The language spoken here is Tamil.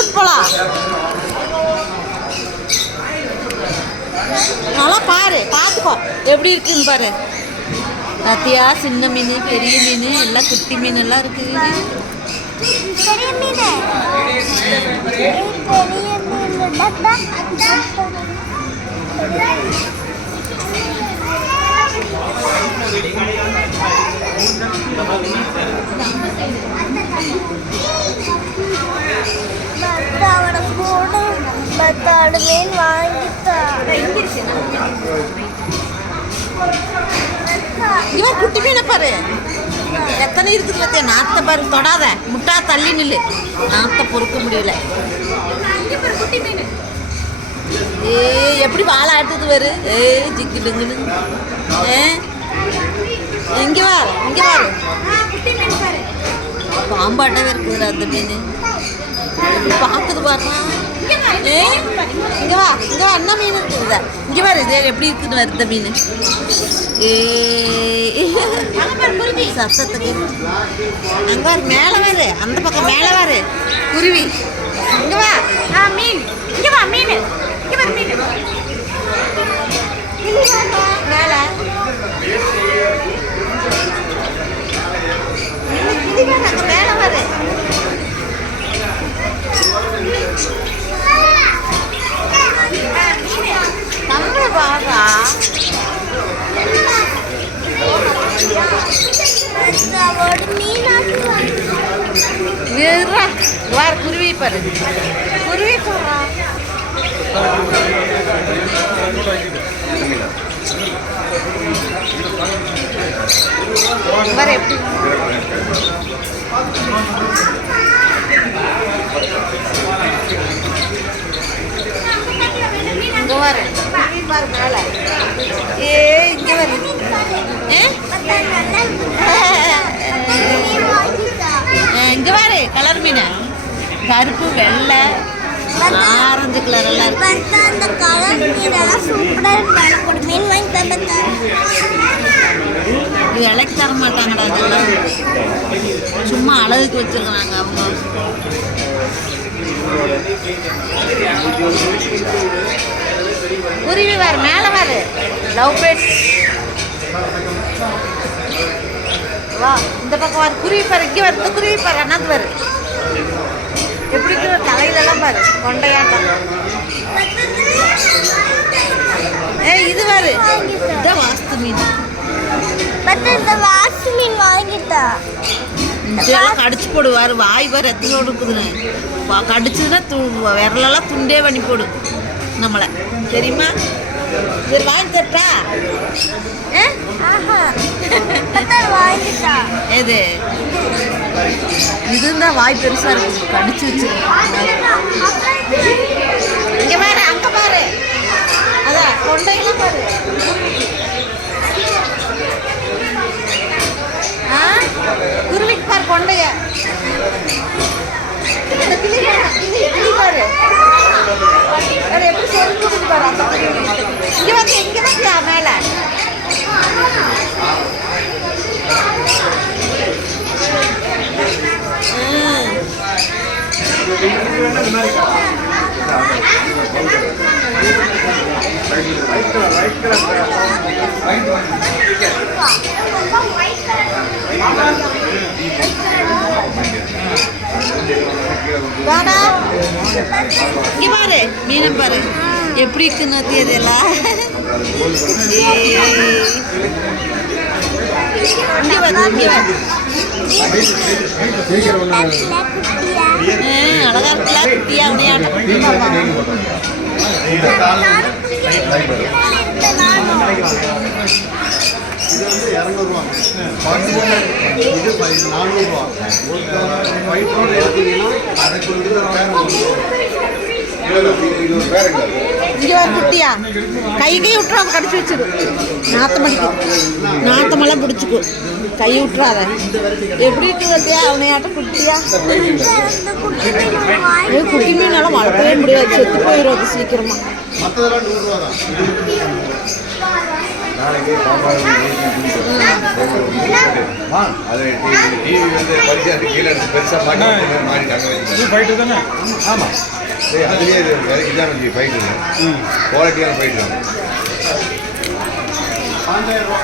எடுத்துட்டு போலாம். நல்லா பாரு, பார்த்துக்கோ எப்படி இருக்குன்னு பாரு. பாத்தியா, சின்ன மீன், பெரிய மீன், எல்லாம் குட்டி மீன் எல்லாம் இருக்குது. மீன் வாங்கிட்டா இவன் குட்டி மீனை பாரு, எத்தனை இருக்குது பத்தியா. நாத்தை பாரு, தொடாத, முட்டா தள்ளி நில்லு, நாத்தை பொறுக்க முடியல. ஏ எப்படி வாழை ஆட்டுது பாரு. ஜிக்கு டுங்குன்னு. இங்கே வா, இங்கே பாரு, பாம்பாட்டவே இருக்குதுல அந்த மீன். பார்க்குது பாருமா. இங்கே வா, இங்கே வா, என்ன மீன் இருக்குதுல. இங்கே பாரு, இது எப்படி இருக்குன்னு வருத மீன். சத்தத்துக்கு அங்கே வாரு, மேலே வாரு, அந்த பக்கம் மேலே வாரு, குருவி. இங்கே வா, மீன், இங்கே வா, மீன், இங்கே பாரு மீன் மேலே. அங்கே மேலே வாரு. தம்பி பாரா, வார் குருவி பாரு, குருவி பாரா. பாரு எப்படி இங்க பாரு, குருவி பாரு மேல. இங்க பாரு, இங்க பாரு, கலர் மீன், கருப்பு, வெள்ளை, ஆரஞ்சு கலர் எல்லாம் இருக்கு. இது இலைக்கு தர மாட்டாங்கடா, அதெல்லாம் சும்மா அழகுக்கு வச்சிருக்காங்க அவங்க. குருவி வாரு, மேலே வாரு, லவ் பேர்ட்ஸ். வா இந்த பக்கம் வாரு, குருவி பாரு, இங்கே வருது குருவி பாரு, அண்ணாந்து பாரு எப்படி இருக்கு தலையிலலாம் பாரு, கொண்டையாட்டம். இது பாரு, இதான் வாஸ்து மீன். வாஸ்து மீன் வாங்கிட்டா இதெல்லாம் கடிச்சு போடுவாரு, வாய் பாரு எத்தனை இருக்குதுன்னு. கடிச்சதுன்னா விரலெல்லாம் துண்டே பண்ணி போடு நம்மளை, தெரியுமா? இது வாங்கி தட்டா? எது இதுதான் வாய் பெருசா இருக்கு, கடிச்சு வச்சு. இங்க பாரு, அங்க பாரு, அதான் கொண்டையெல்லாம் பாரு. குருவிக்கு பாரு கொண்டைய. பாரு எப்படி சொல்லி பாரு. இங்க வந்து இங்க வந்தா மேல. வாடா இங்க பாரு, மீனம் பாரு எப்படி இருக்குன்னு தெரியலாம். இங்க வந்து இங்க வந்து அழகா இருக்குல்ல குட்டியா, இது வந்து 200 ரூபா, இது 400 ரூபா. ஒயிட் ரோட் எடுத்தீங்கன்னா அதுக்கு வந்து இங்கே ஒரு குட்டியா கை விட்டுறாத, கடிச்சு வச்சிரு. நாத்தமெல்லாம் பிடிச்சிக்கும், கை விட்டுறாத. எப்படி இருக்கு பார்த்தியா அவனையாட்டம் குட்டியா. குட்டி மீனெல்லாம் வளர்க்கவே முடியாது, செத்து போயிடும் அது சீக்கிரமா. மற்றதெல்லாம் 100 ரூபா தான். நாளைக்கு சாப்பாடு அது டிவி வந்து படிக்காது கீழே பெருசாக மாட்டிட்டாங்க ஃபைட்டு தானே. ஆமாம் அதுலேயே இது விலைக்கு தான் ஃபைட் இல்லை குவாலிட்டியான ஃபைட் தான். 5000 ரூபா